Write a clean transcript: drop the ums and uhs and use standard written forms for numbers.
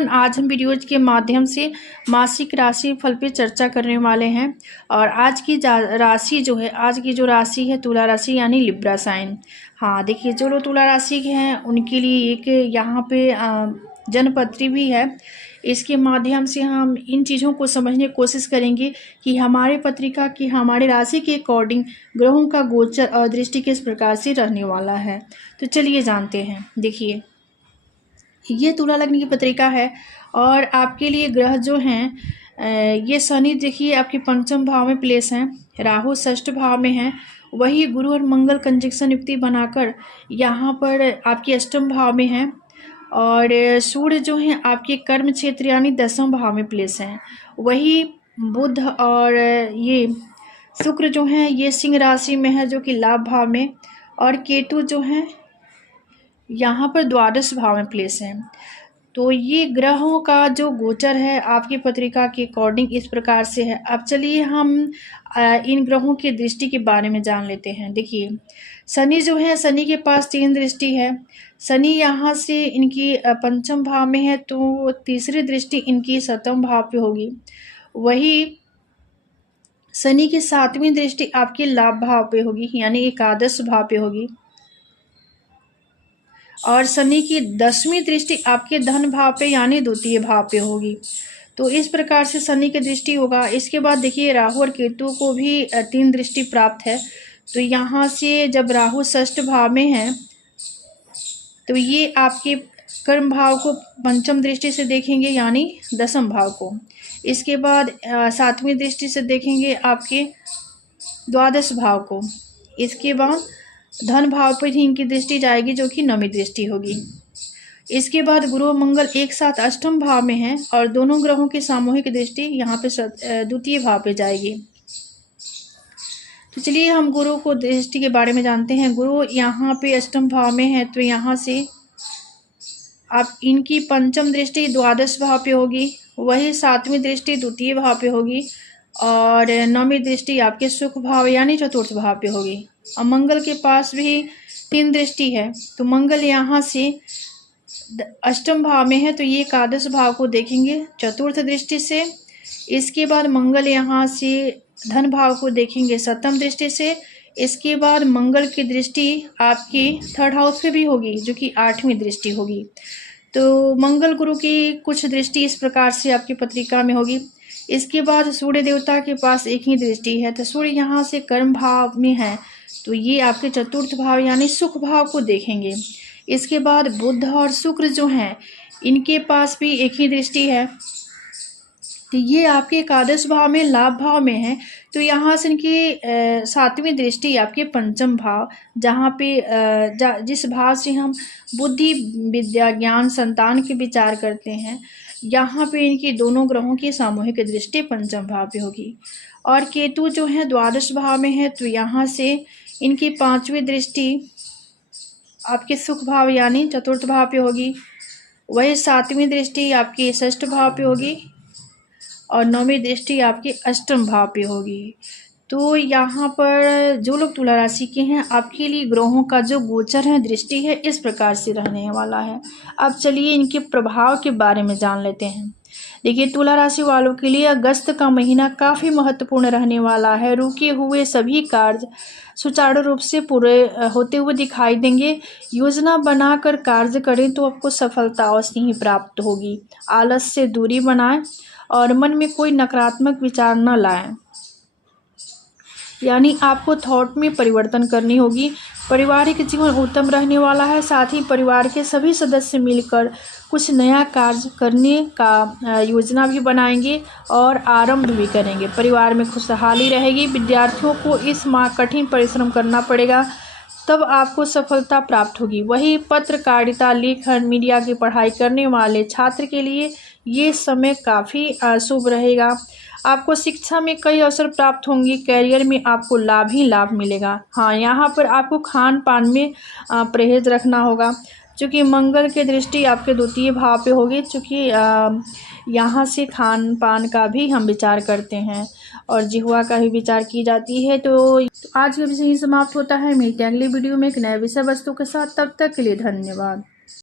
Everyone, आज हम videos के माध्यम से मासिक राशि फल पे चर्चा करने वाले हैं। और आज की राशि जो है, आज की जो राशि है तुला राशि यानी लिब्रा साइन। हाँ देखिए, जो लोग तुला राशि के हैं उनके लिए एक यहाँ पे जनपत्री भी है। इसके माध्यम से हम इन चीज़ों को समझने की कोशिश करेंगे कि हमारे पत्रिका की हमारे राशि के अकॉर्डिंग ग्रहों का गोचर और दृष्टि किस प्रकार से रहने वाला है। तो चलिए जानते हैं। देखिए, ये तुला लग्न की पत्रिका है और आपके लिए ग्रह जो हैं ये शनि देखिए आपके पंचम भाव में प्लेस हैं, राहु षष्ठ भाव में है, वही गुरु और मंगल कंजक्शन युक्ति बनाकर यहाँ पर आपके अष्टम भाव में है। और सूर्य जो हैं आपके कर्म क्षेत्र यानी दसम भाव में प्लेस हैं, वही बुध और ये शुक्र जो हैं ये सिंह राशि में है जो कि लाभ भाव में, और केतु जो हैं यहाँ पर द्वादश भाव में प्लेस है। तो ये ग्रहों का जो गोचर है आपकी पत्रिका के अकॉर्डिंग इस प्रकार से है। अब चलिए हम इन ग्रहों की दृष्टि के बारे में जान लेते हैं। देखिए, शनि जो है, शनि के पास 3 दृष्टि है। शनि यहाँ से इनकी पंचम भाव में है, तो तीसरी दृष्टि इनकी सप्तम भाव पे होगी। वही शनि की 7वीं दृष्टि आपके लाभ भाव पे होगी यानी एकादश भाव पे होगी, और शनि की 10वीं दृष्टि आपके धन भाव पे यानी द्वितीय भाव पे होगी। तो इस प्रकार से शनि की दृष्टि होगा। इसके बाद देखिए, राहु और केतु को भी 3 दृष्टि प्राप्त है। तो यहाँ से जब राहु षष्ठ भाव में है तो ये आपके कर्म भाव को पंचम दृष्टि से देखेंगे यानी दसम भाव को। इसके बाद 7वीं दृष्टि से देखेंगे आपके द्वादश भाव को। इसके बाद धन भाव पर ही इनकी दृष्टि जाएगी जो कि 9वीं दृष्टि होगी। इसके बाद गुरु और मंगल एक साथ अष्टम भाव में हैं और दोनों ग्रहों की सामूहिक दृष्टि यहाँ पे द्वितीय भाव पे जाएगी। तो चलिए हम गुरु को दृष्टि के बारे में जानते हैं। गुरु यहाँ पे अष्टम भाव में है, तो यहाँ से आप इनकी पंचम दृष्टि द्वादश भाव पे होगी, वही 7वीं दृष्टि द्वितीय भाव पे होगी, और 9वीं दृष्टि आपके सुख भाव यानी चतुर्थ भाव पे होगी। और मंगल के पास भी 3 दृष्टि है, तो मंगल यहाँ से अष्टम भाव में है, तो ये एकादश भाव को देखेंगे चतुर्थ दृष्टि से। इसके बाद मंगल यहाँ से धन भाव को देखेंगे सप्तम दृष्टि से। इसके बाद मंगल की दृष्टि आपकी 3rd हाउस पे भी होगी जो कि 8वीं दृष्टि होगी। तो मंगल गुरु की कुछ दृष्टि इस प्रकार से आपकी पत्रिका में होगी। इसके बाद सूर्य देवता के पास एक ही दृष्टि है, तो सूर्य यहाँ से कर्म भाव में है, तो ये आपके चतुर्थ भाव यानी सुख भाव को देखेंगे। इसके बाद बुध और शुक्र जो हैं इनके पास भी एक ही दृष्टि है, तो ये आपके एकादश भाव में लाभ भाव में है। तो यहाँ से इनकी 7वीं दृष्टि आपके पंचम भाव, जहाँ पे जिस भाव से हम बुद्धि विद्या ज्ञान संतान के विचार करते हैं, यहाँ पे इनकी दोनों ग्रहों की सामूहिक दृष्टि पंचम भाव पे होगी। और केतु जो है द्वादश भाव में है, तो यहाँ से इनकी 5वीं दृष्टि आपके सुख भाव यानी चतुर्थ भाव पे होगी, वही 7वीं दृष्टि आपकी षष्ठ भाव पे होगी, और 9वीं दृष्टि आपके अष्टम भाव पे होगी। तो यहाँ पर जो लोग तुला राशि के हैं आपके लिए ग्रहों का जो गोचर है दृष्टि है इस प्रकार से रहने वाला है। अब चलिए इनके प्रभाव के बारे में जान लेते हैं। देखिए, तुला राशि वालों के लिए अगस्त का महीना काफ़ी महत्वपूर्ण रहने वाला है। रुके हुए सभी कार्य सुचारू रूप से पूरे होते हुए दिखाई देंगे। योजना बनाकर कार्य करें तो आपको सफलता अवश्य ही प्राप्त होगी। आलस से दूरी बनाएं और मन में कोई नकारात्मक विचार न लाएं, यानी आपको थॉट में परिवर्तन करनी होगी। पारिवारिक जीवन उत्तम रहने वाला है, साथ ही परिवार के सभी सदस्य मिलकर कुछ नया कार्य करने का योजना भी बनाएंगे और आरंभ भी करेंगे। परिवार में खुशहाली रहेगी। विद्यार्थियों को इस माह कठिन परिश्रम करना पड़ेगा, तब आपको सफलता प्राप्त होगी। वही पत्रकारिता लेखन मीडिया की पढ़ाई करने वाले छात्र के लिए ये समय काफ़ी शुभ रहेगा। आपको शिक्षा में कई अवसर प्राप्त होंगे। कैरियर में आपको लाभ ही लाभ मिलेगा। हाँ, यहाँ पर आपको खान पान में परहेज रखना होगा, क्योंकि मंगल की दृष्टि आपके द्वितीय भाव पे होगी, क्योंकि यहाँ से खान पान का भी हम विचार करते हैं और जिह्वा का भी विचार की जाती है। तो आज का विषय समाप्त होता है। मिलते हैं अगली वीडियो में एक नए विषय वस्तु के साथ। तब तक के लिए धन्यवाद।